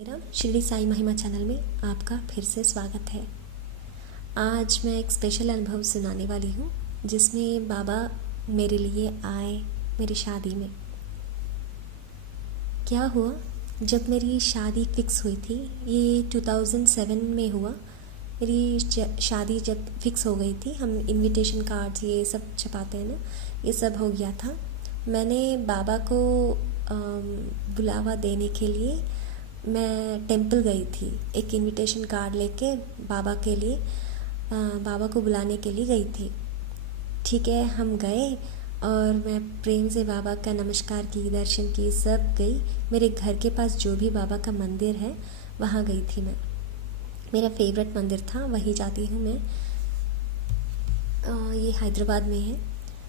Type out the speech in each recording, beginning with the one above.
मेरा शिरडी साई महिमा चैनल में आपका फिर से स्वागत है। आज मैं एक स्पेशल अनुभव सुनाने वाली हूँ जिसमें बाबा मेरे लिए आए मेरी शादी में। क्या हुआ, जब मेरी शादी फिक्स हुई थी, ये 2007 में हुआ। मेरी शादी जब फिक्स हो गई थी, हम इनविटेशन कार्ड्स ये सब छपाते हैं ना, ये सब हो गया था। मैंने बाबा को बुलावा देने के लिए मैं टेंपल गई थी, एक इनविटेशन कार्ड लेके बाबा के लिए बाबा को बुलाने के लिए गई थी। ठीक है, हम गए और मैं प्रेम से बाबा का नमस्कार की, दर्शन की, सब गई। मेरे घर के पास जो भी बाबा का मंदिर है वहाँ गई थी मैं। मेरा फेवरेट मंदिर था, वहीं जाती हूँ मैं। ये हैदराबाद में है।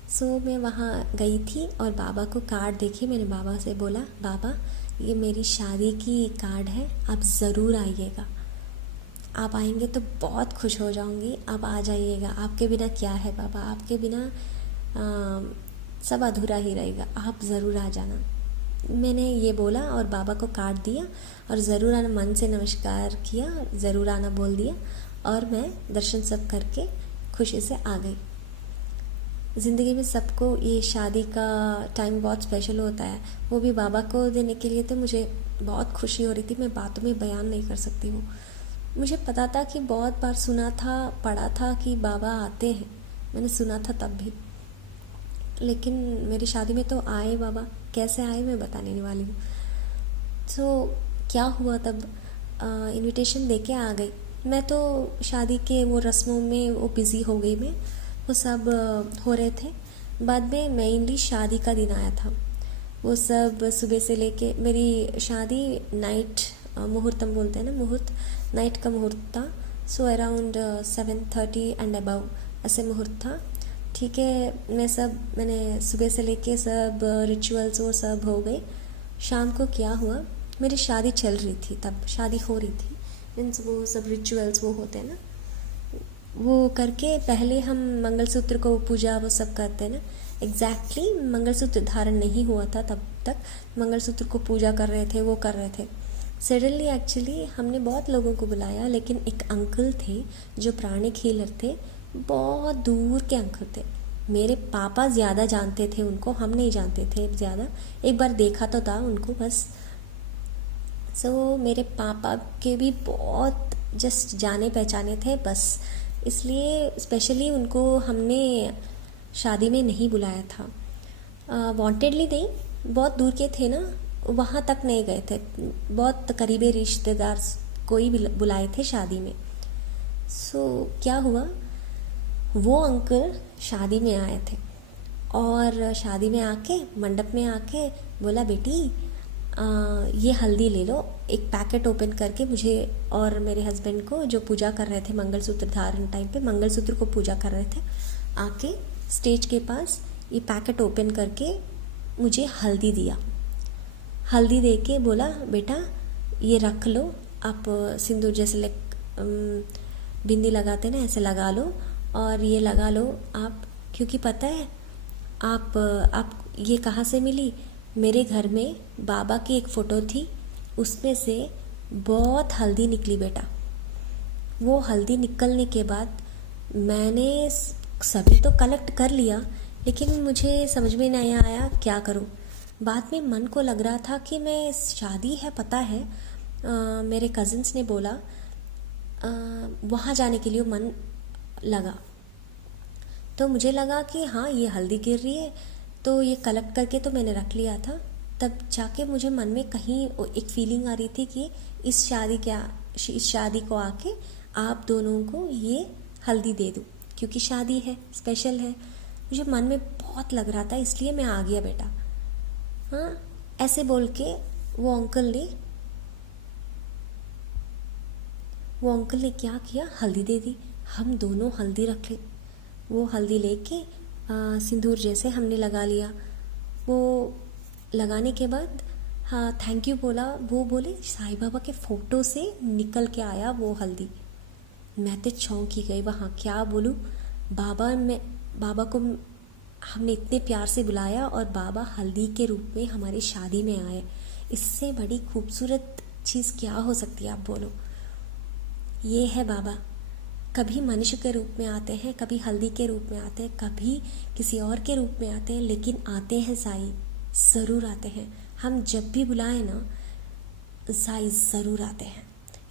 सो मैं वहाँ गई थी और बाबा को कार्ड देखी। मैंने बाबा से बोला, बाबा ये मेरी शादी की कार्ड है, आप ज़रूर आइएगा। आप आएंगे तो बहुत खुश हो जाऊंगी, आप आ जाइएगा। आपके बिना क्या है बाबा, आपके बिना सब अधूरा ही रहेगा, आप ज़रूर आ जाना। मैंने ये बोला और बाबा को कार्ड दिया और ज़रूर आना, मन से नमस्कार किया, ज़रूर आना बोल दिया और मैं दर्शन सब करके खुशी से आ गई। ज़िंदगी में सबको ये शादी का टाइम बहुत स्पेशल होता है, वो भी बाबा को देने के लिए। तो मुझे बहुत खुशी हो रही थी, मैं बातों में बयान नहीं कर सकती हूँ। मुझे पता था कि बहुत बार सुना था, पढ़ा था कि बाबा आते हैं, मैंने सुना था तब भी, लेकिन मेरी शादी में तो आए बाबा। कैसे आए मैं बताने वाली हूँ। तो क्या हुआ तब, इनविटेशन देके आ गई मैं। तो शादी के वो रस्मों में वो बिज़ी हो गई मैं, वो सब हो रहे थे। बाद में मेनली शादी का दिन आया था। वो सब सुबह से लेके, मेरी शादी नाइट मुहूर्तम बोलते हैं ना, मुहूर्त, नाइट का मुहूर्त था। सो अराउंड 7:30 एंड अबव ऐसे मुहूर्त था। ठीक है, मैंने सुबह से लेके सब रिचुअल्स वो सब हो गए। शाम को क्या हुआ, मेरी शादी चल रही थी, तब शादी हो रही थी, मीन्स वो सब रिचुअल्स वो होते हैं ना, वो करके पहले हम मंगलसूत्र को पूजा वो सब करते हैं ना। एग्जैक्टली मंगलसूत्र धारण नहीं हुआ था तब तक, मंगलसूत्र को पूजा कर रहे थे, वो कर रहे थे। सडनली एक्चुअली हमने बहुत लोगों को बुलाया, लेकिन एक अंकल थे जो प्राणिक हीलर थे, बहुत दूर के अंकल थे। मेरे पापा ज़्यादा जानते थे उनको, हम नहीं जानते थे ज़्यादा। एक बार देखा तो था उनको बस। सो मेरे पापा के भी बहुत जस्ट जाने पहचाने थे बस, इसलिए स्पेशली उनको हमने शादी में नहीं बुलाया था। वांटेडली नहीं, बहुत दूर के थे ना, वहाँ तक नहीं गए थे। बहुत करीबी रिश्तेदार कोई भी बुलाए थे शादी में। सो क्या हुआ, वो अंकल शादी में आए थे और शादी में आके, मंडप में आके बोला, बेटी ये हल्दी ले लो। एक पैकेट ओपन करके मुझे और मेरे हस्बैंड को, जो पूजा कर रहे थे मंगलसूत्र धारण टाइम पे, मंगलसूत्र को पूजा कर रहे थे, आके स्टेज के पास ये पैकेट ओपन करके मुझे हल्दी दिया। हल्दी दे के बोला, बेटा ये रख लो, आप सिंदूर जैसे बिंदी लगाते ना, ऐसे लगा लो और ये लगा लो आप। क्योंकि पता है आप ये कहाँ से मिली, मेरे घर में बाबा की एक फ़ोटो थी, उसमें से बहुत हल्दी निकली बेटा। वो हल्दी निकलने के बाद मैंने सभी तो कलेक्ट कर लिया, लेकिन मुझे समझ में नहीं आया क्या करूं। बाद में मन को लग रहा था कि मैं, शादी है पता है, मेरे कज़िन्स ने बोला, वहाँ जाने के लिए मन लगा। तो मुझे लगा कि हाँ ये हल्दी गिर रही है, तो ये कलेक्ट करके तो मैंने रख लिया था। तब जाके मुझे मन में कहीं एक फीलिंग आ रही थी कि इस शादी को आके आप दोनों को ये हल्दी दे दूँ, क्योंकि शादी है, स्पेशल है। मुझे मन में बहुत लग रहा था, इसलिए मैं आ गया बेटा। हाँ, ऐसे बोल के वो अंकल ने क्या किया, हल्दी दे दी। हम दोनों हल्दी रख ली। वो हल्दी लेके सिंदूर जैसे हमने लगा लिया। वो लगाने के बाद हाँ थैंक यू बोला। वो बोले साईं बाबा के फ़ोटो से निकल के आया वो हल्दी। मैं तो चौंक ही गई वहाँ, क्या बोलूँ। बाबा को हमने इतने प्यार से बुलाया और बाबा हल्दी के रूप में हमारी शादी में आए। इससे बड़ी खूबसूरत चीज़ क्या हो सकती है, आप बोलो। ये है बाबा। कभी मनुष्य के रूप में आते हैं, कभी हल्दी के रूप में आते हैं, कभी किसी और के रूप में आते हैं, लेकिन आते हैं साईं, ज़रूर आते हैं। हम जब भी बुलाएं ना, साईं ज़रूर आते हैं।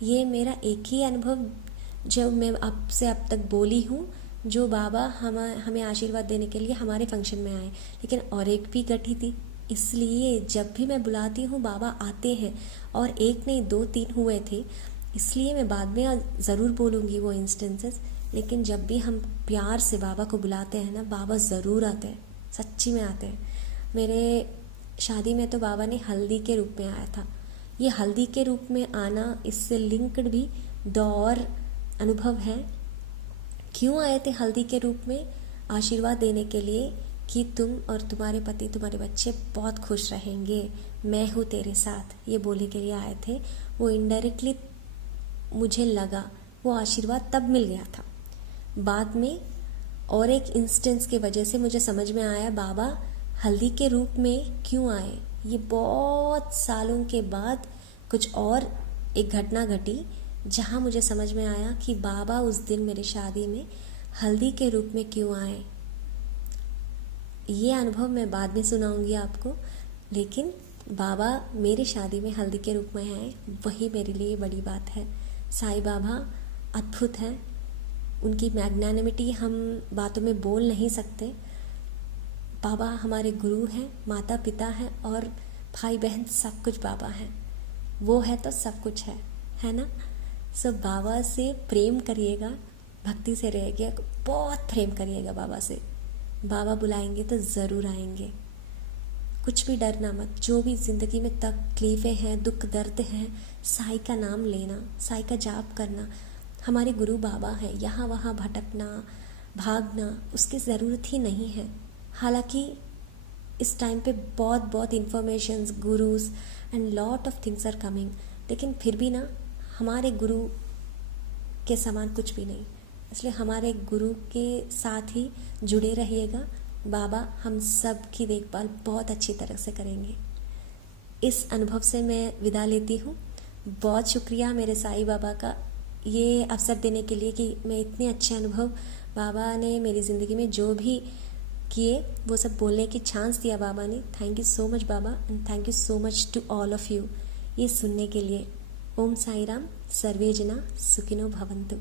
ये मेरा एक ही अनुभव जो मैं आपसे अब तक बोली हूँ, जो बाबा हमें आशीर्वाद देने के लिए हमारे फंक्शन में आए। लेकिन और एक भी घटी थी, इसलिए जब भी मैं बुलाती हूँ बाबा आते हैं। और एक नहीं 2-3 हुए थे, इसलिए मैं बाद में ज़रूर बोलूँगी वो इंस्टेंसेस। लेकिन जब भी हम प्यार से बाबा को बुलाते हैं ना, बाबा ज़रूर आते हैं, सच्ची में आते हैं। मेरे शादी में तो बाबा ने हल्दी के रूप में आया था। ये हल्दी के रूप में आना, इससे लिंक्ड भी 2 और अनुभव हैं। क्यों आए थे हल्दी के रूप में? आशीर्वाद देने के लिए कि तुम और तुम्हारे पति, तुम्हारे बच्चे बहुत खुश रहेंगे, मैं हूँ तेरे साथ, ये बोलने के लिए आए थे। वो इनडायरेक्टली मुझे लगा, वो आशीर्वाद तब मिल गया था। बाद में और एक इंस्टेंस के वजह से मुझे समझ में आया बाबा हल्दी के रूप में क्यों आए। ये बहुत सालों के बाद कुछ और एक घटना घटी, जहाँ मुझे समझ में आया कि बाबा उस दिन मेरी शादी में हल्दी के रूप में क्यों आए। ये अनुभव मैं बाद में सुनाऊंगी आपको, लेकिन बाबा मेरी शादी में हल्दी के रूप में आए, वही मेरे लिए बड़ी बात है। साईं बाबा अद्भुत हैं, उनकी मैग्नानिमिटी हम बातों में बोल नहीं सकते। बाबा हमारे गुरु हैं, माता पिता हैं, और भाई बहन सब कुछ बाबा हैं। वो है तो सब कुछ है ना। सब बाबा से प्रेम करिएगा, भक्ति से रहिएगा, बहुत प्रेम करिएगा बाबा से। बाबा बुलाएंगे तो ज़रूर आएंगे। कुछ भी डरना मत। जो भी ज़िंदगी में तकलीफ़ें हैं, दुख दर्द हैं, साईं का नाम लेना, साईं का जाप करना। हमारे गुरु बाबा हैं। यहाँ वहाँ भटकना, भागना, उसकी ज़रूरत ही नहीं है। हालांकि इस टाइम पे बहुत बहुत informations, gurus and lot of things are coming, लेकिन फिर भी ना हमारे गुरु के समान कुछ भी नहीं। इसलिए हमारे गुरु के साथ ही जुड़े रहिएगा। बाबा हम सब की देखभाल बहुत अच्छी तरह से करेंगे। इस अनुभव से मैं विदा लेती हूँ। बहुत शुक्रिया मेरे साईं बाबा का ये अवसर देने के लिए कि मैं इतने अच्छे अनुभव बाबा ने मेरी ज़िंदगी में जो भी किए वो सब बोलने की चांस दिया बाबा ने। थैंक यू सो मच बाबा, and thank you so much to all of you ये सुनने के लिए। ओम साई राम, सर्वे जना सुखिनो भवन्तु।